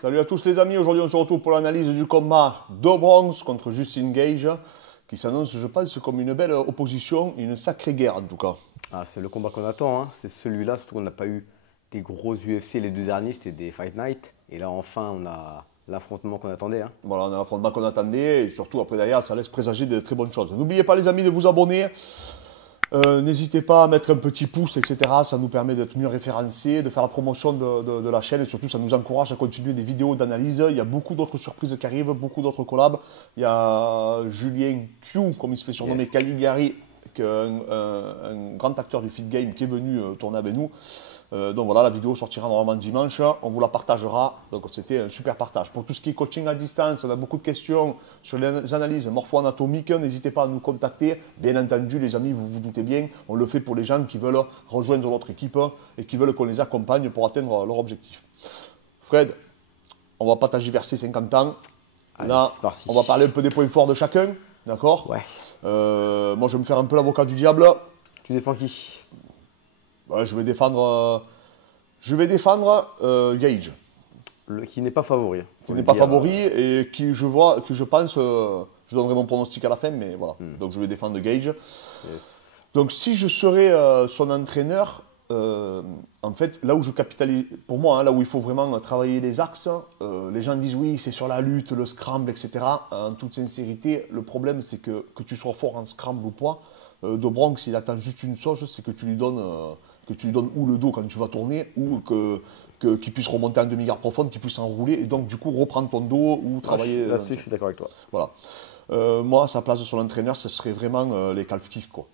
Salut à tous les amis, aujourd'hui on se retrouve pour l'analyse du combat Do Bronx contre Justin Gage qui s'annonce, je pense, comme une belle opposition, une sacrée guerre en tout cas. Ah, c'est le combat qu'on attend, hein. C'est celui-là, surtout qu'on n'a pas eu des gros UFC, les deux derniers c'était des Fight Night. Et là enfin on a l'affrontement qu'on attendait, hein. Voilà, on a l'affrontement qu'on attendait et surtout après derrière ça laisse présager de très bonnes choses. N'oubliez pas les amis de vous abonner. N'hésitez pas à mettre un petit pouce, etc. Ça nous permet d'être mieux référencés, de faire la promotion de la chaîne et surtout ça nous encourage à continuer des vidéos d'analyse. Il y a beaucoup d'autres surprises qui arrivent, beaucoup d'autres collabs. Il y a Julien Q, comme il se fait surnommer, yes. Caligari, un grand acteur du Fit Game qui est venu tourner avec nous. Donc voilà, la vidéo sortira normalement dimanche, on vous la partagera, donc c'était un super partage. Pour tout ce qui est coaching à distance, on a beaucoup de questions sur les analyses morpho-anatomiques, n'hésitez pas à nous contacter. Bien entendu les amis, vous vous doutez bien, on le fait pour les gens qui veulent rejoindre notre équipe et qui veulent qu'on les accompagne pour atteindre leur objectif. Fred, on ne va pas tergiverser 50 ans, là on va parler un peu des points forts de chacun, d'accord? Ouais. Moi je vais me faire un peu l'avocat du diable. Tu défends qui? Ouais, je vais défendre Gage. Qui n'est pas favori. Qui n'est pas favori et qui je pense, je donnerai mon pronostic à la fin, mais voilà. Donc je vais défendre Gage. Yes. Donc si je serais son entraîneur, en fait, là où je capitalise, pour moi, hein, là où il faut vraiment travailler les axes, les gens disent oui, c'est sur la lutte, le scramble, etc. En toute sincérité, le problème c'est que tu sois fort en scramble ou pas, Do Bronx, il attend juste une chose, c'est que tu lui donnes ou le dos quand tu vas tourner, ou qu'il puisse remonter en demi-garde profonde, qu'il puisse enrouler, et donc du coup reprendre ton dos ou travailler. Là-dessus, je suis d'accord avec toi. Voilà. Moi, à sa place de son entraîneur, ce serait vraiment les calf kicks, quoi.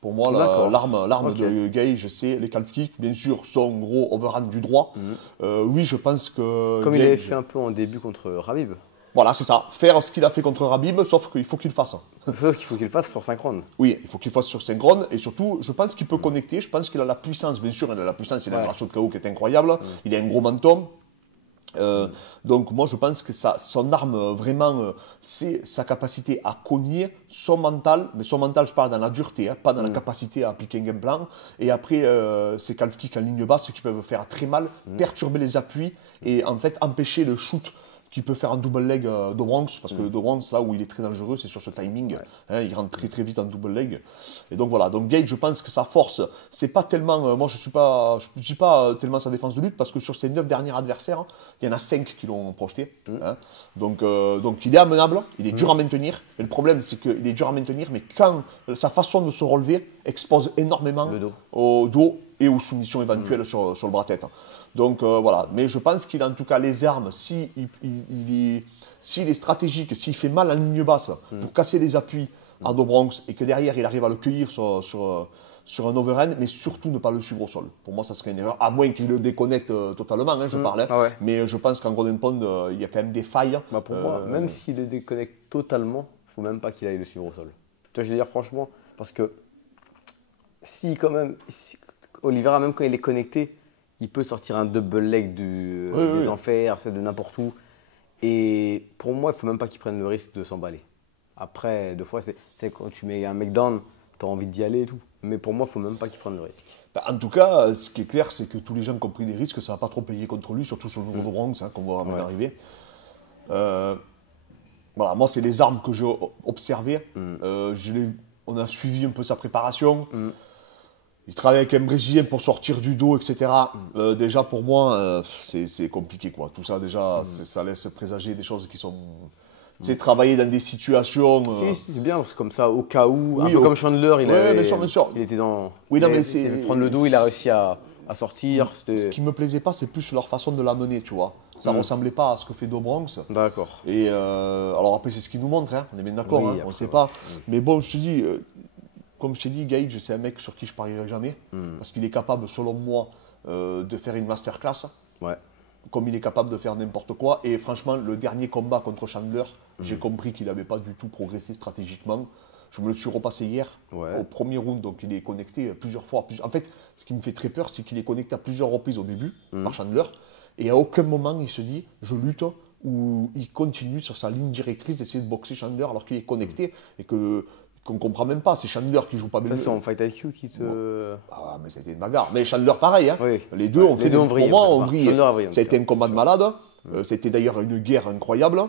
Pour moi, l'arme de Gage, c'est les calf kicks. Bien sûr, son gros overhand du droit. Oui, je pense que. Comme il avait fait un peu en début contre Khabib. Voilà, c'est ça. Faire ce qu'il a fait contre Khabib, sauf qu'il faut qu'il le fasse. Il faut qu'il le fasse sur 5 rounds. Oui, il faut qu'il le fasse sur 5 rounds. Et surtout, je pense qu'il peut connecter. Je pense qu'il a la puissance. Bien sûr, il a la puissance. Il a un ratio de KO qui est incroyable. Il a un gros menton. Donc moi, je pense que son arme, vraiment, c'est sa capacité à cogner, son mental. Mais son mental, je parle dans la dureté, hein, pas dans la capacité à appliquer un game plan. Et après, ses calf kicks en ligne basse qui peuvent faire très mal, perturber les appuis et en fait empêcher le shoot qui peut faire un double leg Do Bronx, parce que Do Bronx, là où il est très dangereux, c'est sur ce timing. Hein, il rentre très très vite en double leg. Et donc voilà, donc Gage, je pense que sa force, c'est pas tellement, moi je dis pas tellement sa défense de lutte, parce que sur ses 9 derniers adversaires, il y en a 5 qui l'ont projeté. Hein. Donc il est amenable, il est dur à maintenir. Mais le problème, c'est qu'il est dur à maintenir, mais quand sa façon de se relever expose énormément au dos et aux soumissions éventuelles sur le bras-tête. Donc voilà, mais je pense qu'il a en tout cas les armes, s'il est stratégique, s'il fait mal en ligne basse pour casser les appuis à Do Bronx et que derrière il arrive à le cueillir sur un overhand, mais surtout ne pas le suivre au sol. Pour moi, ça serait une erreur, à moins qu'il le déconnecte totalement, hein, je parle. Hein. Ah ouais. Mais je pense qu'en Golden Pond, il y a quand même des failles. Bah pour moi, même s'il le déconnecte totalement, il ne faut même pas qu'il aille le suivre au sol. Tu vois, je veux dire franchement, parce que si quand même, Oliveira, même quand il est connecté, il peut sortir un double leg des enfers, c'est de n'importe où. Et pour moi, il ne faut même pas qu'il prenne le risque de s'emballer. Après, deux fois, c'est quand tu mets un mec down, tu as envie d'y aller et tout. Mais pour moi, il ne faut même pas qu'il prenne le risque. Bah, en tout cas, ce qui est clair, c'est que tous les gens qui ont pris des risques, ça ne va pas trop payer contre lui, surtout sur le nouveau Do Bronx, hein, qu'on va arriver. Voilà, moi, c'est les armes que j'ai observées. On a suivi un peu sa préparation. Il travaille avec un Brésilien pour sortir du dos, etc. Déjà, pour moi, c'est compliqué, quoi. Tout ça, déjà, ça laisse présager des choses qui sont... Tu sais, travailler dans des situations... Si, c'est bien, parce que comme ça, au cas où, un peu comme Chandler, bien sûr. Il était dans... Oui, non, mais c'est... Prendre le dos, il a réussi à sortir. Ce qui me plaisait pas, c'est plus leur façon de l'amener, tu vois. Ça ressemblait pas à ce que fait Do Bronx. D'accord. Et alors après, c'est ce qu'il nous montre, hein. On est bien d'accord, on ne sait pas. Mais bon, je te dis... Comme je t'ai dit, Gage, c'est un mec sur qui je parierai jamais. Parce qu'il est capable, selon moi, de faire une masterclass. Ouais. Comme il est capable de faire n'importe quoi. Et franchement, le dernier combat contre Chandler, j'ai compris qu'il n'avait pas du tout progressé stratégiquement. Je me le suis repassé hier, au premier round, donc il est connecté plusieurs fois. En fait, ce qui me fait très peur, c'est qu'il est connecté à plusieurs reprises au début, par Chandler. Et à aucun moment, il se dit, je lutte, ou il continue sur sa ligne directrice d'essayer de boxer Chandler alors qu'il est connecté. Et que qu'on comprend même pas. C'est Chandler qui joue pas bien. C'est en Fight IQ qui te. Ah, mais c'était une bagarre. Mais Chandler, pareil. Hein. Oui. Les deux ont fait deux ont pour vrillé, moi, en ont fait. vrillé. Chandler a vrillé, en Ça a tout été cas. un combat de malade. C'était d'ailleurs une guerre incroyable.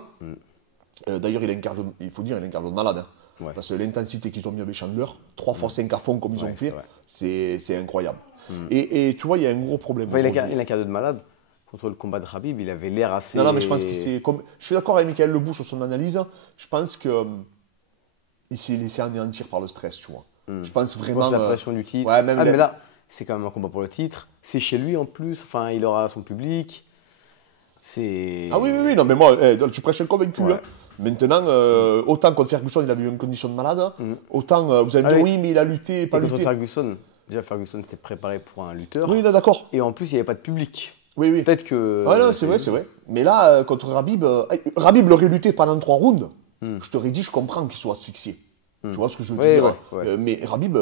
D'ailleurs, il a un cardio, il faut dire, il a un cardio de malade. Hein. Ouais. Parce que l'intensité qu'ils ont mis avec Chandler, 3x5 à fond comme ils Ouais, ont fait, c'est c'est incroyable. Et tu vois, il y a un gros problème. Enfin, il a aujourd'hui. un cardio de malade. Contre le combat de Khabib, il avait l'air assez. Non, mais je pense que c'est comme. Je suis d'accord avec Michael Lebou sur son analyse. Je pense que il s'est laissé anéantir par le stress, tu vois. Je pense vraiment. La pression du titre. Ouais, même mais là, c'est quand même un combat pour le titre. C'est chez lui en plus. Enfin, il aura son public. C'est. Ah oui, non, mais moi, tu prêches un convaincu. Ouais. Hein. Maintenant, autant contre Ferguson, il avait eu une condition de malade, autant vous allez me dire, oui, mais il a lutté, pas Et contre lutté. Ferguson, déjà Ferguson était préparé pour un lutteur. Oui, là, d'accord. Et en plus, il n'y avait pas de public. Oui. Peut-être que. Ouais, non, c'est vrai. Mais là, contre Khabib, Khabib l'aurait lutté pendant 3 rounds. Je t'aurais dit, je comprends qu'il soit asphyxié. Tu vois ce que je veux te dire. Ouais. Mais Khabib,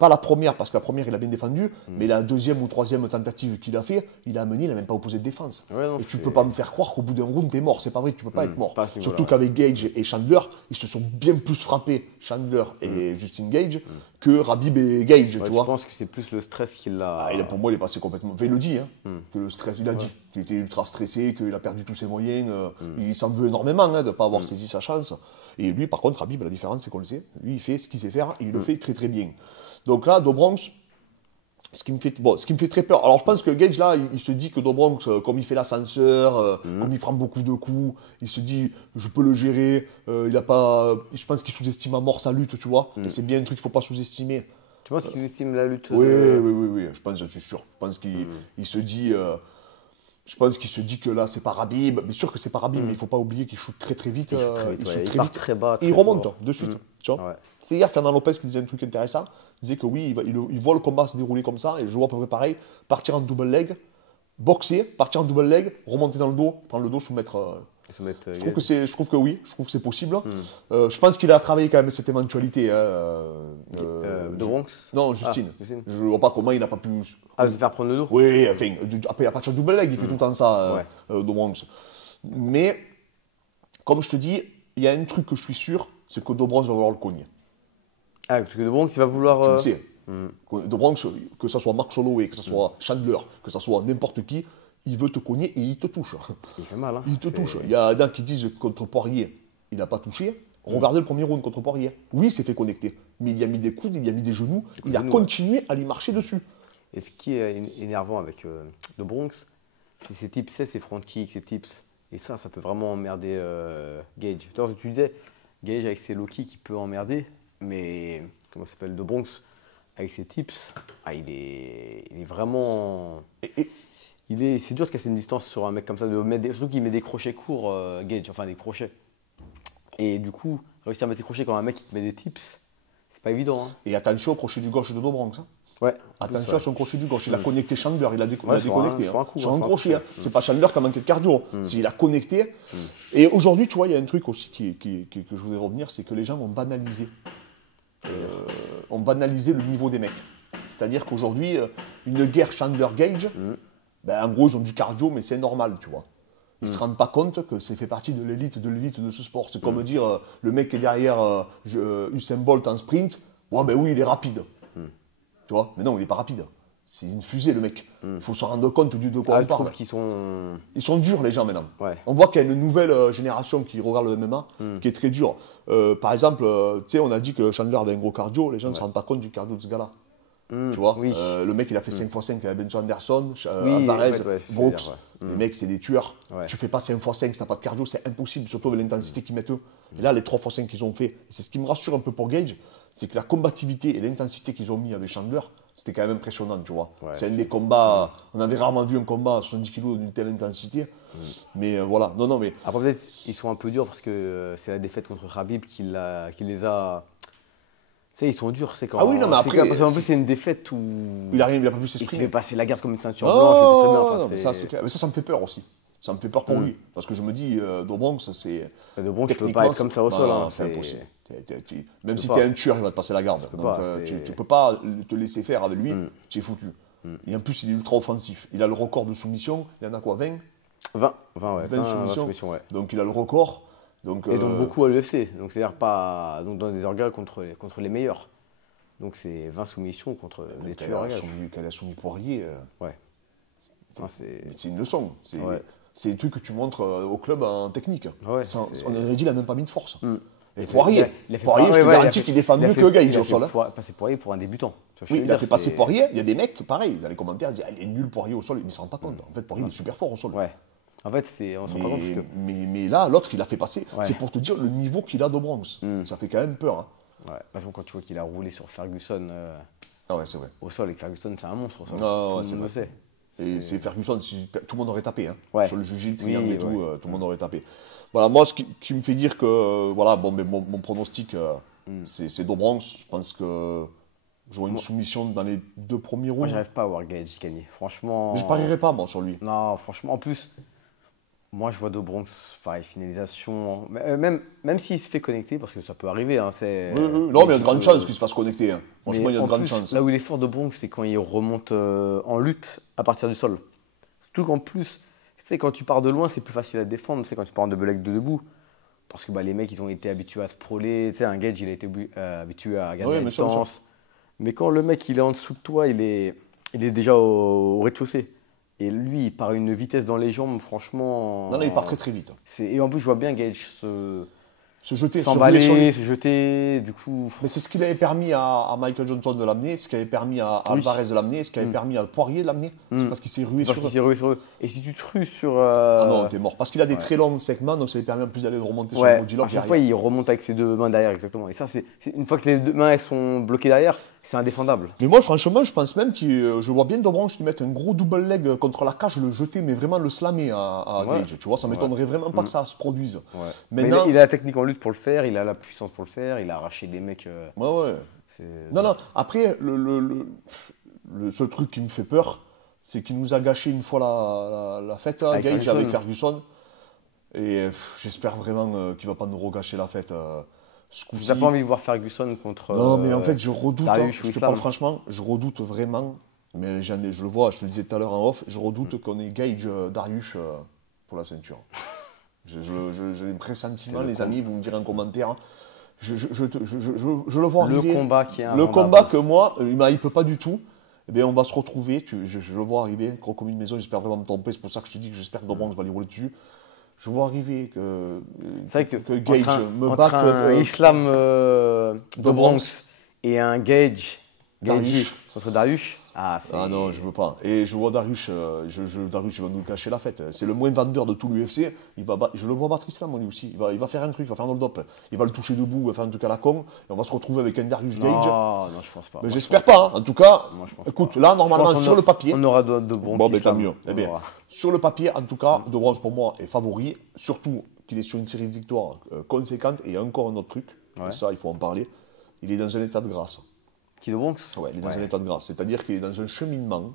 pas la première, parce que la première, il a bien défendu, mais la deuxième ou troisième tentative qu'il a fait, il a amené, il n'a même pas opposé de défense. Ouais, non, et tu peux pas me faire croire qu'au bout d'un round, t'es mort. C'est pas vrai, tu peux pas être mort. pas à ce niveau-là, Surtout qu'avec Gage et Chandler, ils se sont bien plus frappés, Chandler et Justin Gage, que Khabib et Gage, tu vois. Je pense que c'est plus le stress qui l'a. Pour moi, il est passé complètement. Enfin, il le dit, hein, que le stress, il a dit qu'il était ultra stressé, qu'il a perdu tous ses moyens. Il s'en veut énormément hein, de ne pas avoir saisi sa chance. Et lui, par contre, Khabib, la différence, c'est qu'on le sait. Lui, il fait ce qu'il sait faire et il le fait très très bien. Donc là, Dobronx, ce qui me fait très peur. Alors je pense que Gage, là, il se dit que Dobronx, comme il fait l'ascenseur, comme il prend beaucoup de coups, il se dit, je peux le gérer. Il a pas, je pense qu'il sous-estime à mort sa lutte, tu vois. Et c'est bien un truc qu'il ne faut pas sous-estimer. Tu penses qu'il estime la lutte Oui, je pense, je suis sûr. Je pense qu'il se dit. Je pense qu'il se dit que là, c'est pas Khabib. Bien sûr que c'est pas Khabib, mais il ne faut pas oublier qu'il shoot très très vite. Il part très bas. Et il remonte de suite. Tu vois. Ouais. C'est hier Fernand Lopez qui disait un truc intéressant. Il disait que oui, il voit le combat se dérouler comme ça, et je vois à peu près pareil. Partir en double leg, boxer, partir en double leg, remonter dans le dos, prendre le dos, soumettre. Je trouve que oui, je trouve que c'est possible. Je pense qu'il a travaillé quand même cette éventualité. De Bronx. Non, Justine. Je vois pas comment il n'a pas pu. Ah, de faire prendre le dos. Oui, enfin, après, à partir du double leg, il fait tout le temps ça, de Bronx. Mais, comme je te dis, il y a un truc que je suis sûr, c'est que Dobronx va vouloir le cogner. Ah, parce que De Bronx, il va vouloir. Tu le sais. Dobronx, que ce soit Mark Holloway, que ce soit Chandler, que ce soit n'importe qui, il veut te cogner et il te touche. Il fait mal. Hein. Il te touche. Il y a des qui disent que contre Poirier, il n'a pas touché. Regardez le premier round contre Poirier. Oui, il s'est fait connecter. Mais il y a mis des coudes, il y a mis des genoux. Il a continué à lui marcher dessus. Et ce qui est énervant avec De Bronx, c'est ses tips, ses front kicks, ses tips. Et ça peut vraiment emmerder Gage. Tu disais, Gage avec ses low kicks, il peut emmerder. Mais, comment ça s'appelle, De Bronx, avec ses tips, il est vraiment. C'est dur de casser une distance sur un mec comme ça, surtout qu'il met des crochets courts, Gage, enfin des crochets. Et du coup, réussir à mettre des crochets quand un mec qui te met des tips, c'est pas évident. Hein. Et attention au crochet du gauche de Dobronx. Hein. Ouais. Attention à son crochet du gauche. Il a connecté Chandler, il a déconnecté. Sur un crochet. Hein. C'est pas Chandler qui a manqué de cardio. Il a connecté. Et aujourd'hui, tu vois, il y a un truc aussi que je voudrais revenir, c'est que les gens ont banalisé. Le niveau des mecs. C'est-à-dire qu'aujourd'hui, une guerre Chandler-Gage, en gros, ils ont du cardio, mais c'est normal, tu vois. Ils ne se rendent pas compte que c'est fait partie de l'élite de ce sport. C'est comme dire, le mec qui est derrière Usain Bolt en sprint, oui, il est rapide. Tu vois, mais non, il n'est pas rapide. C'est une fusée, le mec. Il faut se rendre compte de quoi on parle. Ils sont durs, les gens, maintenant. Ouais. On voit qu'il y a une nouvelle génération qui regarde le MMA, qui est très dure. Par exemple, on a dit que Chandler avait un gros cardio. Les gens ne se rendent pas compte du cardio de ce gars-là. Tu vois, le mec, il a fait 5x5 avec Benson Anderson, Alvarez, Brooks. Les mecs, c'est des tueurs. Ouais. Tu fais pas 5x5 si t'as pas de cardio, c'est impossible, surtout avec l'intensité qu'ils mettent eux. Et là, les 3x5 qu'ils ont fait, c'est ce qui me rassure un peu pour Gage, c'est que la combativité et l'intensité qu'ils ont mis avec Chandler, c'était quand même impressionnant, tu vois. Ouais. C'est un des combats, on avait rarement vu un combat à 70 kg d'une telle intensité. Mais voilà, non, mais... Après, peut-être, ils sont un peu durs parce que c'est la défaite contre Khabib qui les a... Tu sais, ils sont durs, c'est quand. Ah oui, non, mais après. Parce qu'en plus, c'est une défaite où. Il a pas pu s'exprimer. Il fait passer la garde comme une ceinture blanche, c'est très bien. Non, mais ça, c'est clair. Mais ça me fait peur aussi. Ça me fait peur pour lui. Parce que je me dis, Dobronx, c'est. Dobronx, tu peux pas être comme ça au sol. C'est impossible. Même si tu es un tueur, il va te passer la garde. Donc, tu peux pas te laisser faire avec lui, tu es foutu. Et en plus, il est ultra offensif. Il a le record de soumission. Il en a quoi, 20 20 soumissions. Donc, il a le record. Donc, Et donc beaucoup à l'UFC. Donc c'est-à-dire pas donc dans des orgas contre les meilleurs. Donc c'est 20 soumissions contre des tueurs à gages. Qu'elle a soumis Poirier, Ouais. Ah, c'est une leçon. Ouais. C'est des trucs que tu montres au club en technique. Ouais, On aurait dit, il n'a même pas mis de force. Mm. Et Poirier, il a fait Poirier, je te garantis qu'il défend mieux que Gage au sol. Il a passé Poirier pour un débutant. Tu vois, Oui, je veux il a dire, fait passer c'est- Poirier. Il y a des mecs, pareil, dans les commentaires, ils disent, ah, il est nul Poirier au sol, mais ils ne se rendent pas compte. En fait, Poirier, il est super fort au sol. Ouais. En fait, on se rend pas compte parce que. Mais là, l'autre, il a fait passer. Ouais. C'est pour te dire le niveau qu'il a de Bronx. Ça fait quand même peur. Hein. Ouais. Parce que quand tu vois qu'il a roulé sur Ferguson Ah ouais, c'est vrai. au sol et que Ferguson c'est un monstre au sol. Ah ouais, Tout c'est le monde le vrai. sait. Et c'est Ferguson, tout le monde aurait tapé. Hein. Ouais. Sur le juge, le Oui, triangle et tout, ouais. tout le monde aurait tapé. Voilà, moi, ce qui me fait dire que voilà, bon, mais mon pronostic, c'est Dobronx. Je pense que j'aurai une soumission dans les 2 premiers Moi, rounds. j'arrive pas à voir Gage gagner. Franchement. Mais je parierais pas, moi, sur lui. Non, franchement, en plus, moi je vois De Bronx, pareil, finalisation. Même s'il se fait connecter, parce que ça peut arriver. Hein, Oui. Non, mais il y a de grandes chances qu'il se fasse connecter. Hein. Franchement, il y a de grandes chances. Là où il est fort De Bronx, c'est quand il remonte en lutte à partir du sol. Surtout qu'en plus, tu sais, quand tu pars de loin, c'est plus facile à défendre. Tu sais, quand tu pars en double leg de debout. Parce que les mecs, ils ont été habitués à se prôler. Tu sais, un Gage, il a été habitué à garder la distance. Mais quand le mec, il est en dessous de toi, il est déjà au rez-de-chaussée. Et lui, il part à une vitesse dans les jambes, franchement. Non, il part très très vite. Et en plus, je vois bien Gage Se jeter, s'emballer, se jeter, du coup. Mais c'est ce qui avait permis à Michael Johnson de l'amener, ce qui avait permis à Alvarez de l'amener, ce qui avait permis à Poirier de l'amener. C'est parce qu'il s'est rué sur eux. Et si tu te rues sur. Ah non, t'es mort. Parce qu'il a des très longs segments, donc ça lui permet en plus d'aller remonter sur le body lock. À chaque fois, il remonte avec ses 2 mains derrière, exactement. Et ça, une fois que les 2 mains elles sont bloquées derrière, c'est indéfendable. Mais moi, franchement, je pense même que je vois bien Dobronx lui mettre un gros double leg contre la cage, le jeter, mais vraiment le slammer à Gage. Tu vois, ça m'étonnerait vraiment pas que ça se produise. Ouais. Maintenant, il a la technique en lutte pour le faire, il a la puissance pour le faire, il a arraché des mecs. Ouais. Non. Après, le seul truc qui me fait peur, c'est qu'il nous a gâché une fois la fête, hein, Gage, avec Ferguson. Et j'espère vraiment qu'il ne va pas nous regâcher la fête. Ce coup-ci. Tu n'as pas envie de voir Ferguson contre. Non, mais en fait, je redoute. Je te parle Islam. franchement, je redoute vraiment. Mais je le vois, je te le disais tout à l'heure en off, je redoute qu'on ait Gage Dariush pour la ceinture. J'ai un pressentiment, les amis, vous me direz en commentaire. Je le vois arriver. Le combat qui est le combat que moi, il ne hype pas du tout. Eh bien, on va se retrouver. Je le vois arriver, gros comme une maison. J'espère vraiment me tromper. C'est pour ça que je te dis que j'espère que Dobronx va lui rouler dessus. Je vois arriver que Gage me batte. Un Islam de Bronx et un Gage contre Dariush. Ah non, je veux pas. Et je vois Dariush, Dariush va nous cacher la fête. C'est le moins vendeur de tout l'UFC. Je le vois battre Islam lui aussi. Il va faire un truc, il va faire un hold-up. Il va le toucher debout, il va faire un truc à la con. Et on va se retrouver avec un Dariush Gage. Non, je pense pas. Mais j'espère pas. Hein. En tout cas, écoute, là, normalement, sur le papier. On aura de Bronx. Bon, mais tant mieux. Eh bien, sur le papier, en tout cas, De Bronx pour moi est favori. Surtout qu'il est sur une série de victoires conséquentes. Et encore un autre truc, et ça, il faut en parler. Il est dans un état de grâce. Qui De Bronx ? Ouais, il est dans un état de grâce. C'est-à-dire qu'il est dans un cheminement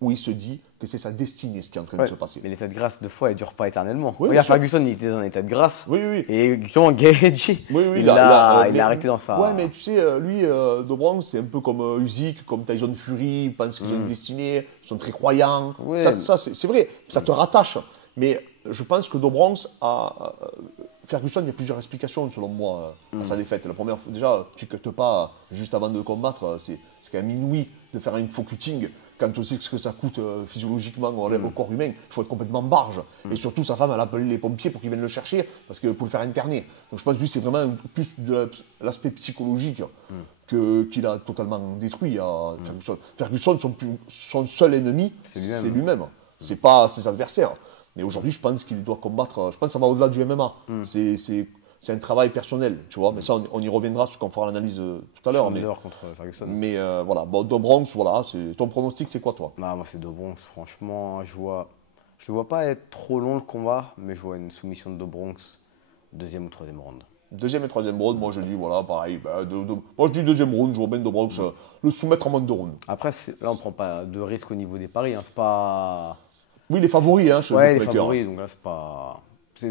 où il se dit que c'est sa destinée ce qui est en train de se passer. Mais l'état de grâce, 2 fois, il ne dure pas éternellement. Oui, regarde, Ferguson, il était dans un état de grâce. Oui. Et justement, Gage, il a arrêté dans ça. Ouais, mais tu sais, lui, De Bronx, c'est un peu comme Usyk, comme Tyson Fury, ils pensent qu'ils ont une destinée, ils sont très croyants. Oui. Ça c'est vrai, ça te rattache. Mais je pense que De Bronx a... Ferguson, il y a plusieurs explications selon moi à sa défaite. La première fois, déjà, tu ne cuttes pas juste avant de combattre, c'est quand même inouï de faire un focusing quand on sait ce que ça coûte physiologiquement au corps humain. Il faut être complètement barge. Et surtout, sa femme, elle a appelé les pompiers pour qu'ils viennent le chercher parce que pour le faire interner. Donc je pense que lui, c'est vraiment plus de l'aspect psychologique qu'il a totalement détruit à Ferguson. Ferguson, son seul ennemi, c'est lui-même. C'est pas ses adversaires. Mais aujourd'hui, je pense qu'il doit combattre. Je pense que ça va au-delà du MMA. C'est un travail personnel, tu vois. Mais ça, on y reviendra, parce qu'on fera l'analyse tout à l'heure. Contre Ferguson. Mais voilà, bon, De Bronx, voilà. Ton pronostic, c'est quoi, toi? Moi, c'est De Bronx. Franchement, je ne vois pas être trop long le combat, mais je vois une soumission de De Bronx, 2e ou 3e round. 2e et 3e round, moi je dis, voilà, pareil. Moi je dis 2e round, je vois bien De Bronx le soumettre en moins de 2 rounds. Après, là, on ne prend pas de risque au niveau des paris. Hein. C'est pas. Oui, les favoris, hein, les favoris, donc là, c'est pas.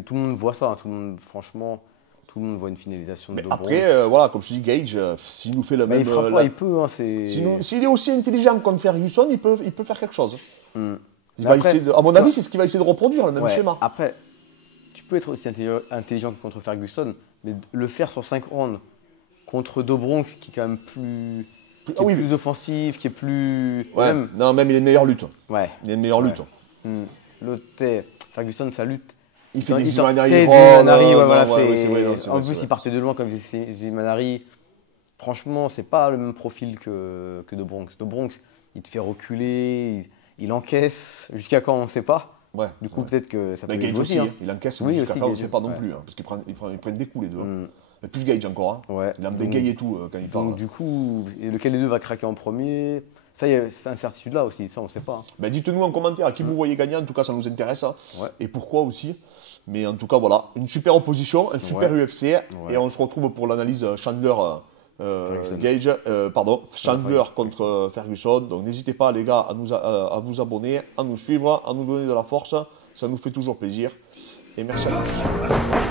Tout le monde voit ça, hein. Franchement, tout le monde voit une finalisation de De Bronx. Après, voilà, comme je te dis, Gage, s'il nous fait le même. Il peut, hein, s'il est aussi intelligent contre Ferguson, il peut faire quelque chose. Il va après, essayer à mon avis, c'est ce qu'il va essayer de reproduire, le même schéma. Après, tu peux être aussi intelligent que contre Ferguson, mais le faire sur 5 rounds contre Do Bronx, qui est quand même plus, plus offensif, qui est plus. Ouais, non, même il est de meilleure lutte. Ouais. Il est de meilleure lutte. L'autre, Ferguson, sa lutte. Il fait des Imanari, Imanari, en plus, il partait de loin comme Imanari. Franchement, c'est pas le même profil que Do Bronx. Do Bronx, il te fait reculer, il encaisse. Jusqu'à quand, on ne sait pas. Ouais, du coup, peut-être que ça peut être Gage aussi, hein. Il encaisse jusqu'à quand, on ne sait pas non plus. Parce qu'ils prennent des coups les deux. Mais plus Gage encore. Ouais. Il en bégaye et tout quand il parle. Donc, du coup, lequel des deux va craquer en premier? Ça, il y a cette incertitude-là aussi, ça on ne sait pas. Dites-nous en commentaire qui vous voyez gagner, en tout cas ça nous intéresse. Et pourquoi aussi. Mais en tout cas voilà, une super opposition, un super UFC. Et on se retrouve pour l'analyse Chandler Chandler contre Ferguson. Donc n'hésitez pas les gars à vous abonner, à nous suivre, à nous donner de la force. Ça nous fait toujours plaisir. Et merci à tous.